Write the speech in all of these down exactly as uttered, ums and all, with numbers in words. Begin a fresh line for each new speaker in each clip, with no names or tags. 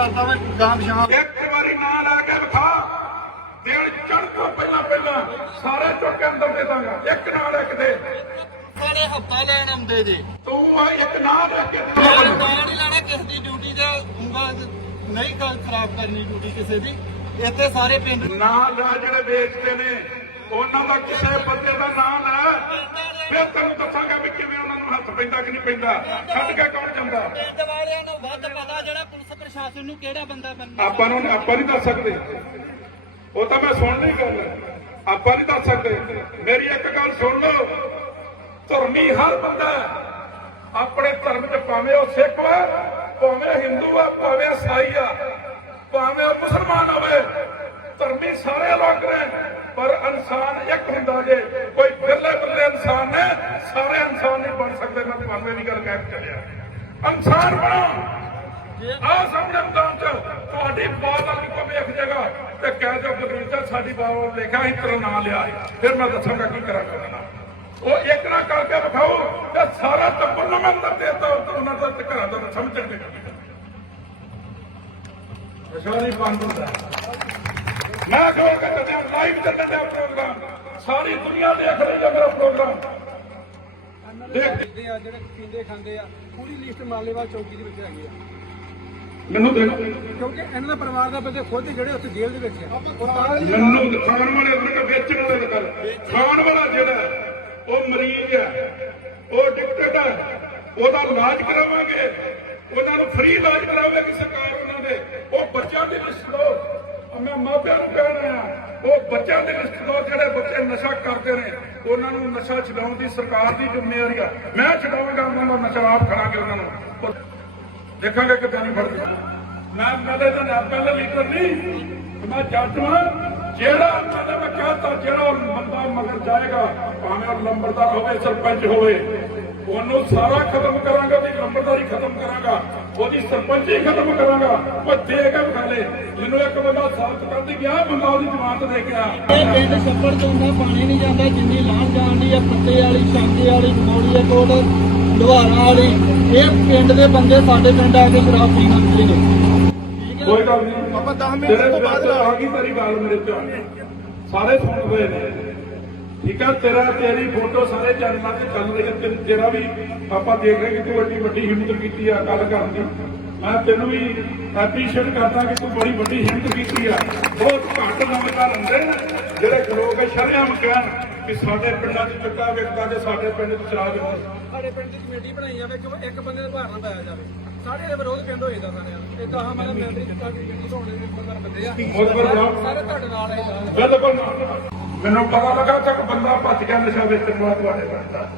करता मैं गांव शाम
एक बारी ना ला के विखा देड़ चढ़ तो पहला पहला सारे चुक के अंदर दे दांगा एक ना एक दे
सारे हफ्ता लैन आंदे जे
तू एक ना लेके
मैं नहीं लाना किस दी ड्यूटी ते ਉਂਗਲ नहीं गल खराब करनी ड्यूटी किसी दी ਇੱਥੇ ਸਾਰੇ ਪਿੰਡ
ਨਾ ਲੈ ਜਿਹੜੇ ਵੇਚਦੇ ਨੇ ਉਹਨਾਂ ਦਾ ਕਿਸੇ ਬੰਦੇ ਦਾ ਨਾਂ ਲੈ ਫਿਰ ਤੈਨੂੰ ਦੱਸਾਂਗਾ ਵੀ ਕਿਵੇਂ ਉਹਨਾਂ ਨੂੰ ਹੱਥ ਪੈਂਦਾ ਕਿ ਨਹੀਂ ਪੈਂਦਾ ਛੱਡ ਕੇ ਕੌਣ ਜਾਂਦਾ
ਪਿੰਡ ਵਾਲਿਆਂ ਨੂੰ ਵੱਧ ਪਤਾ ਜਿਹੜਾ ਪੁਲਿਸ ਪ੍ਰਸ਼ਾਸਨ ਨੂੰ ਕਿਹੜਾ ਬੰਦਾ ਬੰਦਾ
ਆਪਾਂ ਨੂੰ ਆਪਾਂ ਨਹੀਂ ਦੱਸ ਸਕਦੇ ਉਹ ਤਾਂ ਮੈਂ ਸੁਣ ਲਈ ਗੱਲ ਆਪਾਂ ਨਹੀਂ ਦੱਸ ਸਕਦੇ ਮੇਰੀ ਇੱਕ ਗੱਲ ਸੁਣ ਲਓ ਧਰਮੀ ਹਰ ਬੰਦਾ ਆਪਣੇ ਧਰਮ 'ਚ ਭਾਵੇਂ ਉਹ ਸਿੱਖ ਵਾ ਭਾਵੇਂ ਹਿੰਦੂ ਆ ਭਾਵੇਂ ਈਸਾਈ ਆ ਭਾਵੇਂ ਉਹ ਮੁਸਲਮਾਨ ਹੋਵੇ ਧਰਮੀ ਸਾਰੇ ਲੋਕ ਨੇ ਪਰ ਇਨਸਾਨ ਇੱਕ ਹੁੰਦਾ ਜੇ ਕੋਈ ਬਿਰਲੇ ਬਿਰਲੇ ਇਨਸਾਨ ਨੇ ਸਾਰੇ ਇਨਸਾਨ ਨਹੀਂ ਬਣ ਸਕਦੇ ਮੈਂ ਤੁਹਾਨੂੰ ਵੀ ਗੱਲ ਕਹਿ ਕੇ ਚੱਲਿਆ ਇਨਸਾਨ ਬਣੋ ਆਹ ਸਾਹਮਣੇ ਮੈਦਾਨ 'ਚ ਤੁਹਾਡੀ ਬਾਤ ਵਾਲੀ ਕੋ ਵੇਖ ਜਾਏਗਾ ਤੇ ਕਹਿ ਦਿਓ ਬਲਵੀਰ ਸਾਹਿਬ ਸਾਡੀ ਬਾਤ ਲਿਖਿਆ ਸੀ ਤੇਰਾ ਨਾਂ ਲਿਆ ਫਿਰ ਮੈਂ ਦੱਸਾਂਗਾ ਕੀ ਕਰਾਂਗਾ ਉਹ ਇੱਕ ਨਾ ਕਰਕੇ ਵਿਖਾਓ ਤੇ ਸਾਰਾ ਟੱਬਰ ਨੂੰ ਮੈਂ ਅੰਦਰ ਦੇਤਾ ਉਹਨਾਂ ਦਾ ਤੇ ਘਰਾਂ ਦਾ ਸਮਝਣਗੇ ਸਾਰੀ ਬੰਦ ਹੁੰਦਾ ਮੈਂ ਕਹਾਂਗਾ ਜਦੋਂ ਲਾਈਵ ਚੱਲਦਾ ਪ੍ਰੋਗਰਾਮ ਸਾਰੀ ਦੁਨੀਆ ਦੇਖ ਰਹੀ ਹੈ ਮੇਰਾ ਪ੍ਰੋਗਰਾਮ
ਦੇਖਦੇ ਆ ਜਿਹੜੇ ਪੀਂਦੇ ਖਾਂਦੇ ਆ ਪੂਰੀ ਲਿਸਟ ਮਾਲੇਵਾਲ ਚੌਕੀ ਦੇ ਵਿੱਚ ਹੈਗੀ ਆ
ਮੈਨੂੰ ਦੇਣਾ
ਕਿਉਂਕਿ ਇਹਨਾਂ ਦਾ ਪਰਿਵਾਰ ਦਾ ਬੰਦੇ ਖੁਦ ਜਿਹੜੇ ਉੱਥੇ ਜੇਲ੍ਹ ਦੇ ਵਿੱਚ ਆ
ਮੈਨੂੰ ਖਾਣ ਵਾਲੇ ਉਹਨਾਂ ਵੇਚਣ ਵਾਲੇ ਗੱਲ ਖਾਣ ਵਾਲਾ ਜਿਹੜਾ ਉਹ ਮਰੀਜ਼ ਹੈ ਉਹ ਡਿਕਟੇਟ ਹੈ ਉਹਦਾ ਇਲਾਜ ਕਰਾਵਾਂਗੇ ਉਹਨਾਂ ਨੂੰ ਫ੍ਰੀ ਇਲਾਜ ਕਰਾਵੇਗੀ ਸਰਕਾਰ ਉਹਨਾਂ ਦੇ ਉਹ ਬੱਚਿਆਂ ਦੀ ਲਿਸਟ ਦਿਓ ਮੈਂ ਮਾਪਿਆਂ ਨੂੰ ਕਹਿਣਾ ਆ ਉਹ ਬੱਚਿਆਂ ਦੀ ਲਿਸਟ ਦਿਓ ਜਿਹੜੇ ਬੱਚੇ ਨਸ਼ਾ ਕਰਦੇ ਨੇ ਉਹਨਾਂ ਨੂੰ ਨਸ਼ਾ ਛਡਾਉਣ ਦੀ ਸਰਕਾਰ ਦੀ ਜ਼ਿੰਮੇਵਾਰੀ ਆ ਮੈਂ ਛਡਾਵਾਂਗਾ ਉਹਨਾਂ ਦਾ ਨਸ਼ਾ ਆਪ ਖੜਾਂਗੇ ਉਹਨਾਂ ਨੂੰ ਦੇਖਾਂਗੇ ਕਿੱਦਾਂ ਨਹੀਂ ਫੜਦੇ ਮੈਂ ਪਹਿਲੇ ਤਾਂ ਨਾ ਪਹਿਲੇ ਲੀਡਰ ਨਹੀਂ ਮੈਂ ਜੱਜ ਹਾਂ ਜਿਹੜਾ ਉਹਨਾਂ ਮੈਂ ਕਹਤਾ ਜਿਹੜਾ ਬੰਦਾ ਮਗਰ ਜਾਏਗਾ ਭਾਵੇਂ ਉਹ ਲੰਬੜਦਾਰ ਹੋਵੇ ਸਰਪੰਚ ਹੋਵੇ ਉਹਨੂੰ ਸਾਰਾ ਖਤਮ ਕਰਾਂਗਾ ਉਹਦੀ ਲੰਬੜਦਾਰੀ ਖਤਮ ਕਰਾਂਗਾ ਉਹਦੀ ਸਰਪੰਚੀ ਖਤਮ ਕਰਾਂਗਾ ਉਹ ਦੇ ਕੇ ਵਿਖਾ ਲੈ ਮੈਨੂੰ ਇੱਕ ਬੰਦਾ ਸਾਬਤ ਕਰਦੀ ਗਿਆ ਬੰਦਾ ਉਹਦੀ ਜ਼ਮਾਨਤ ਦੇ ਕੇ ਆ
ਇਹ ਪਿੰਡ ਛੱਪੜ ਤੋਂ ਹੁੰਦਾ ਪਾਣੀ ਨਹੀਂ ਜਾਂਦਾ ਜਿੰਨੀ ਲਾਂਘ ਜਾਂਦੀ ਆ ਪੱਤੇ ਵਾਲੀ ਛਾਂਗੇ ਵਾਲੀ ਮੋੜੀਏ ਕੋਟ ਦੁਹਾਰਾਂ ਵਾਲੀ ਇਹ ਪਿੰਡ ਦੇ ਬੰਦੇ ਸਾਡੇ ਪਿੰਡ ਆ ਕੇ ਸ਼ਰਾਬ ਪੀਣ ਆਉਂਦੇ ਨੇ
ਕੋਈ ਗੱਲ ਨਹੀਂ ਆਪਾਂ ਦਸ ਮਿੰਟ ਤੋਂ ਬਾਅਦ ਆ ਗਈ ਤੇਰੀ ਗੱਲ ਮੇਰੇ ਧਿਆਨ ਸਾਰੇ ਸੁਣਦੇ ਨੇ ਠੀਕ ਆ ਤੇਰਾ ਤੇਰੀ ਫੋਟੋ ਸਾਰੇ ਚੈਨਲਾਂ ਤੇ ਚੱਲ ਰਹੀ ਹੈ ਤੇਰਾ ਵੀ ਆਪਾਂ ਦੇਖ ਰਹੇ ਕਿ ਤੂੰ ਵੱਡੀ ਵੱਡੀ ਹਿੰਮਤ ਕੀਤੀ ਆ ਗੱਲ ਕਰਨ ਦੀ ਮੈਂ ਤੈਨੂੰ ਵੀ ਐਪਰੀਸ਼ੀਏਟ ਕਰਦਾ ਕਿ ਤੂੰ ਬੜੀ ਵੱਡੀ ਹਿੰਮਤ ਕੀਤੀ ਆ ਬਹੁਤ ਘੱਟ ਨੌਜਵਾਨ ਹੁੰਦੇ ਨੇ ਜਿਹੜੇ ਲੋਕ ਸ਼ਰਮ ਕਹਿਣ ਕਿ ਸਾਡੇ ਪਿੰਡਾਂ 'ਚ ਚੁੱਕਾ ਵਿਕਦਾ ਤੇ ਸਾਡੇ ਪਿੰਡ 'ਚ ਸ਼ਰਾਬ ਵਿਕਦੀ
ਸਾਡੇ ਪਿੰਡ ਦੀ ਕਮੇਟੀ ਬਣਾਈ ਜਾਵੇ ਕਿਉਂ ਇੱਕ ਬੰਦੇ ਦਾ ਭਾਰ ਨਾ ਪਾਇਆ ਜਾਵੇ ਸਾਡੇ ਦੇ ਵਿਰੋਧ ਪਿੰਡ ਹੋਏਗਾ ਸਾਰਿਆਂ ਨੂੰ ਇਦਾਂ ਹਾਂ ਮੈਂ ਮੈਂਬਰੀ ਦਿੱਤਾ ਕਿ ਜਿਹੜੀ ਧੋਣੇ ਦੇ ਬੰਦਰ ਬੰਦੇ ਆ ਸਾਰੇ ਤੁਹਾਡੇ ਨਾਲ ਹੈ
ਬਿਲਕੁਲ ਮੈਨੂੰ ਪਤਾ ਲੱਗਾ ਤੱਕ ਬੰਦਾ ਭੱਜ ਗਿਆ ਨਸ਼ਾ ਵੇਚਣ ਵਾਲਾ ਤੁਹਾਡੇ ਪਿੰਡ ਦਾ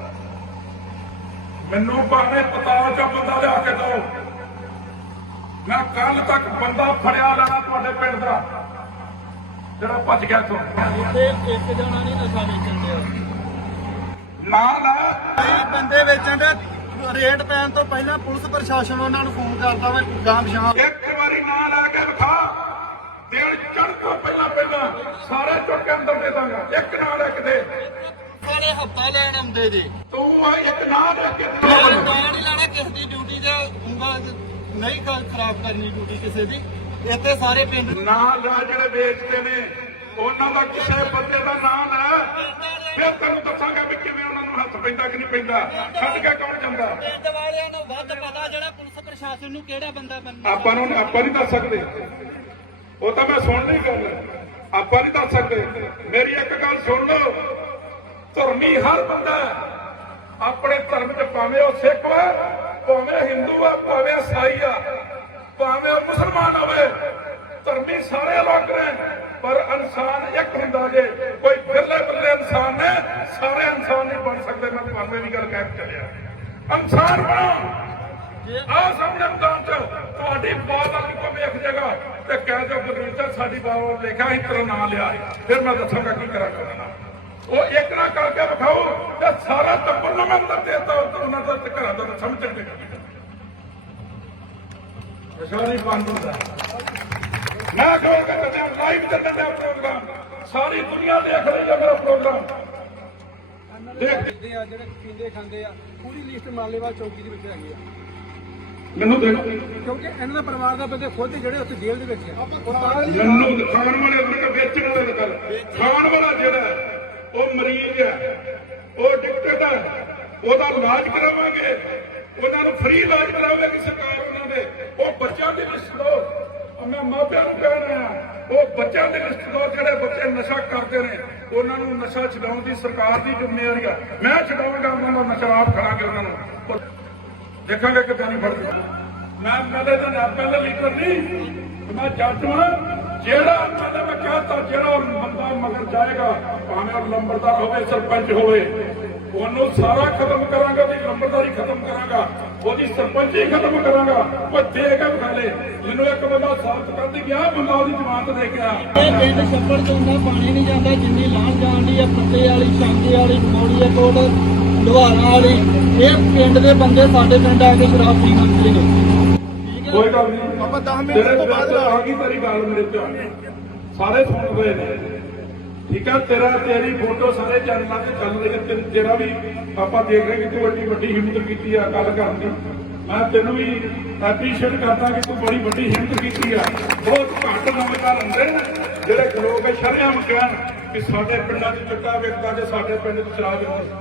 ਮੈਨੂੰ ਭਾਵੇਂ ਪਤਾ ਚਾ ਬੰਦਾ ਲਿਆ ਕੇ ਦਿਓ ਮੈਂ ਕੱਲ ਤੱਕ ਬੰਦਾ ਫੜਿਆ ਲੈਣਾ ਤੁਹਾਡੇ ਪਿੰਡ ਦਾ ਜਿਹੜਾ ਭੱਜ ਗਿਆ ਤੋਂ
ਇੱਥੇ ਇੱਕ ਜਣਾ ਨਹੀਂ ਨਸ਼ਾ ਵੇਚਣ ਦਿਆ
ਨਾ ਨਾ
ਕਈ ਬੰਦੇ ਵੇਚਣ ਦੇ ਰੇਟ ਪੈਣ ਤੋਂ ਪਹਿਲਾਂ ਪੁਲਿਸ ਪ੍ਰਸ਼ਾਸਨ ਉਹਨਾਂ ਨੂੰ ਫੋਨ ਕਰਦਾ ਵਾ ਗਾਂਵ ਸ਼ਾਮ
ਇੱਕ ਵਾਰੀ ਨਾ ਲਾ ਕੇ ਵਿਖਾ ਦੇੜ ਚੜ ਤੋਂ ਪਹਿਲਾਂ ਪਹਿਲਾਂ ਸਾਰੇ ਚੁੱਕ ਕੇ ਅੰਦਰ ਦੇ ਦਾਂਗਾ ਇੱਕ ਨਾਲ ਇੱਕ ਦੇ
ਸਾਰੇ ਹਫਤਾ ਲੈਣ ਆਉਂਦੇ ਜੇ
ਤੂੰ ਇੱਕ ਨਾ ਲੈ ਕੇ
ਮੈਂ ਨਹੀਂ ਲਾਣਾ ਕਿਸ ਦੀ ਡਿਊਟੀ ਤੇ ਉਂਗਲ ਨਹੀਂ ਗਲ ਖਰਾਬ ਕਰਨੀ ਡਿਊਟੀ ਕਿਸੇ ਦੀ ਇੱਥੇ ਸਾਰੇ ਪਿੰਡ
ਨਾ ਲੈ ਜਿਹੜੇ ਵੇਚਦੇ ਨੇ ਉਹਨਾਂ ਦਾ ਕਿਸੇ ਬੰਦੇ ਦਾ ਨਾਂ ਲੈ ਫਿਰ ਤੈਨੂੰ ਦੱਸਾਂਗਾ ਵੀ ਕਿਵੇਂ ਉਹਨਾਂ ਨੂੰ ਹੱਥ ਪੈਂਦਾ ਕਿ ਨਹੀਂ ਪੈਂਦਾ ਛੱਡ ਕੇ ਕੌਣ ਜਾਂਦਾ
ਪਿੰਡ ਵਾਲਿਆਂ ਨੂੰ ਵੱਧ ਪਤਾ ਜਿਹੜਾ ਪੁਲਿਸ ਪ੍ਰਸ਼ਾਸਨ ਨੂੰ ਕਿਹੜਾ ਬੰਦਾ ਬੰਦਾ
ਆਪਾਂ ਨੂੰ ਆਪਾਂ ਨਹੀਂ ਦੱਸ ਸਕਦੇ ਉਹ ਤਾਂ ਮੈਂ ਸੁਣ ਲਈ ਗੱਲ ਆਪਾਂ ਨਹੀਂ ਦੱਸ ਸਕਦੇ ਮੇਰੀ ਇੱਕ ਗੱਲ ਸੁਣ ਲਓ ਧਰਮੀ ਹਰ ਬੰਦਾ ਆਪਣੇ ਧਰਮ 'ਚ ਭਾਵੇਂ ਉਹ ਸਿੱਖ ਵਾ ਭਾਵੇਂ ਹਿੰਦੂ ਆ ਭਾਵੇਂ ਈਸਾਈ ਆ ਭਾਵੇਂ ਉਹ ਮੁਸਲਮਾਨ ਹੋਵੇ ਧਰਮੀ ਸਾਰੇ ਲੋਕ ਨੇ ਪਰ ਇਨਸਾਨ ਇੱਕ ਹੁੰਦਾ ਜੇ ਕੋਈ ਬਿਰਲੇ ਬਿਰਲੇ ਇਨਸਾਨ ਨੇ ਸਾਰੇ ਇਨਸਾਨ ਨਹੀਂ ਬਣ ਸਕਦੇ ਮੈਂ ਤੁਹਾਨੂੰ ਵੀ ਗੱਲ ਕਹਿ ਕੇ ਚੱਲਿਆ ਇਨਸਾਨ ਬਣੋ ਆਹ ਸਾਹਮਣੇ ਮੈਦਾਨ 'ਚ ਤੁਹਾਡੀ ਬਾਤ ਵਾਲੀ ਕੋ ਵੇਖ ਜਾਏਗਾ ਤੇ ਕਹਿ ਦਿਓ ਬਲਵੀਰ ਸਾਹਿਬ ਸਾਡੀ ਬਾਤ ਲਿਖਿਆ ਸੀ ਤੇਰਾ ਨਾਂ ਲਿਆ ਫਿਰ ਮੈਂ ਦੱਸਾਂਗਾ ਕੀ ਕਰਾਂਗਾ ਉਹ ਇੱਕ ਨਾ ਕਰਕੇ ਵਿਖਾਓ ਤੇ ਸਾਰਾ ਟੱਬਰ ਨੂੰ ਮੈਂ ਅੰਦਰ ਦੇਤਾ ਉਹਨਾਂ ਦਾ ਤੇ ਘਰਾਂ ਦਾ ਸਮਝਣਗੇ ਸਾਰੀ ਬੰਦ ਹੁੰਦਾ ਮੈਂ ਕਹਾਂਗਾ ਜਦੋਂ ਲਾਈਵ ਚੱਲਦਾ ਪ੍ਰੋਗਰਾਮ ਸਾਰੀ ਦੁਨੀਆ ਦੇਖ ਰਹੀ ਹੈ ਮੇਰਾ ਪ੍ਰੋਗਰਾਮ
ਦੇਖਦੇ ਆ ਜਿਹੜੇ ਪੀਂਦੇ ਖਾਂਦੇ ਆ ਪੂਰੀ ਲਿਸਟ ਮਾਲੇਵਾਲ ਚੌਕੀ ਦੇ ਵਿੱਚ ਹੈਗੀ ਆ
ਮੈਨੂੰ ਦੇ
ਕਿਉਂਕਿ ਇਹਨਾਂ ਦਾ ਪਰਿਵਾਰ ਦਾ ਬੰਦੇ ਖੁਦ ਜਿਹੜੇ ਉੱਥੇ ਜੇਲ੍ਹ ਦੇ ਵਿੱਚ ਆ ਉਹ ਤਾਂ
ਮੈਨੂੰ ਖਾਣ ਵਾਲੇ ਉਹਨਾਂ ਵੇਚਣ ਵਾਲੇ ਦੀ ਗੱਲ ਖਾਣ ਵਾਲਾ ਜਿਹੜਾ ਹੈ, ਉਹ ਮਰੀਜ਼ ਹੈ, ਉਹ ਡਿਕਟੇਟ ਹੈ, ਉਹਦਾ ਇਲਾਜ ਕਰਾਵਾਂਗੇ, ਉਹਨਾਂ ਨੂੰ ਫ੍ਰੀ ਇਲਾਜ ਕਰਾਵੇਗੀ ਸਰਕਾਰ ਉਹਨਾਂ ਦੇ। ਉਹ ਬੱਚਿਆਂ ਦੀ ਲਿਸਟ ਦਿਓ, ਮੈਂ ਮਾਪਿਆਂ ਨੂੰ ਕਹਿ ਰਿਹਾ, ਉਹ ਬੱਚਿਆਂ ਦੀ ਲਿਸਟ ਦਿਓ ਜਿਹੜੇ ਬੱਚੇ ਨਸ਼ਾ ਕਰਦੇ ਨੇ, ਉਹਨਾਂ ਨੂੰ ਨਸ਼ਾ ਛਡਾਉਣ ਦੀ ਸਰਕਾਰ ਦੀ ਜ਼ਿੰਮੇਵਾਰੀ ਆ। ਮੈਂ ਛਡਾਵਾਂਗਾ ਉਹਨਾਂ ਦਾ ਨਸ਼ਾ, ਆਪ ਖੜਾਂਗੇ ਉਹਨਾਂ ਨੂੰ, ਦੇਖਾਂਗੇ ਕਿੱਦਾਂ ਨਹੀਂ ਫੜਦੇ। ਮੈਂ ਪਹਿਲੇ ਤਾਂ ਨਾ ਪਹਿਲੇ ਲੀਡਰ ਨਹੀਂ, ਮੈਂ ਜੱਜ ਹਾਂ। ਜਿਹੜਾ ਕਹਿੰਦਾ ਮੈਂ ਕਹਤਾ ਜਿਹੜਾ ਬੰਦਾ ਮਗਰ ਜਾਏਗਾ, ਭਾਵੇਂ ਉਹ ਲੰਬੜਦਾਰ ਹੋਵੇ, ਸਰਪੰਚ ਹੋਵੇ, ਉਹਨੂੰ ਸਾਰਾ ਖਤਮ ਕਰਾਂਗਾ, ਉਹਦੀ ਲੰਬੜਦਾਰੀ ਖਤਮ ਕਰਾਂਗਾ, ਉਹਦੀ ਸਰਪੰਚੀ ਖਤਮ ਕਰਾਂਗਾ। ਉਹ ਦੇ ਕੇ ਵਿਖਾ ਲੈ ਮੈਨੂੰ, ਇੱਕ ਬੰਦਾ ਸਾਬਤ ਕਰਦੀ ਗਿਆ, ਬੰਦਾ ਉਹਦੀ ਜ਼ਮਾਨਤ ਦੇ ਕੇ ਆ।
ਇਹ ਪਿੰਡ ਛੱਪੜ ਤੋਂ ਨਾ ਪਾਣੀ ਨਹੀਂ ਜਾਂਦਾ, ਜਿੰਨੀ ਲਾਣ ਜਾਂਦੀ ਹੈ ਫੱਤੇ ਵਾਲੀ, ਛਾਂਗੇ ਵਾਲੀ, ਮੌੜੀਏ ਕੋਟ, ਦੁਆਰਾ ਵਾਲੀ, ਇਹ ਪਿੰਡ ਦੇ ਬੰਦੇ ਸਾਡੇ ਪਿੰਡ ਆ ਕੇ ਸ਼ਰਾਬ ਪੀ ਮੰਗਦੇ ਨੇ।
ਕੋਈ ਗੱਲ ਨਹੀਂ, ਆਪਾਂ ਦਸ ਮਿੰਟ ਤੋਂ ਬਾਅਦ ਆ ਗਈ ਤੇਰੀ ਗੱਲ ਮੇਰੇ ਧਿਆਨ, ਸਾਰੇ ਸੁਣ ਰਹੇ ਨੇ, ਠੀਕ ਹੈ। ਤੇਰਾ ਤੇਰੀ ਫੋਟੋ ਸਾਰੇ ਚੈਨਲਾਂ ਤੇ ਚੱਲ ਰਹੀ ਹੈ, ਤੇਰਾ ਵੀ ਆਪਾਂ ਦੇਖ ਰਹੇ ਕਿ ਤੂੰ ਵੱਡੀ ਵੱਡੀ ਹਿੰਮਤ ਕੀਤੀ ਆ ਗੱਲ ਕਰਨ ਦੀ। ਮੈਂ ਤੈਨੂੰ ਵੀ ਐਪਰੀਸ਼ੀਏਟ ਕਰਦਾ ਕਿ ਤੂੰ ਬੜੀ ਵੱਡੀ ਹਿੰਮਤ ਕੀਤੀ ਆ। ਬਹੁਤ ਘੱਟ ਨੌਜਵਾਨ ਹੁੰਦੇ ਨੇ ਜਿਹੜੇ ਲੋਕ ਸ਼ਰੇਆਮ ਕਹਿਣ ਕਿ ਸਾਡੇ ਪਿੰਡਾਂ 'ਚ ਚਿੱਟਾ ਵੇਚਦਾ, ਜੇ ਸਾਡੇ ਪਿੰਡ 'ਚ ਸ਼ਰਾਬ ਵੇਚਦਾ।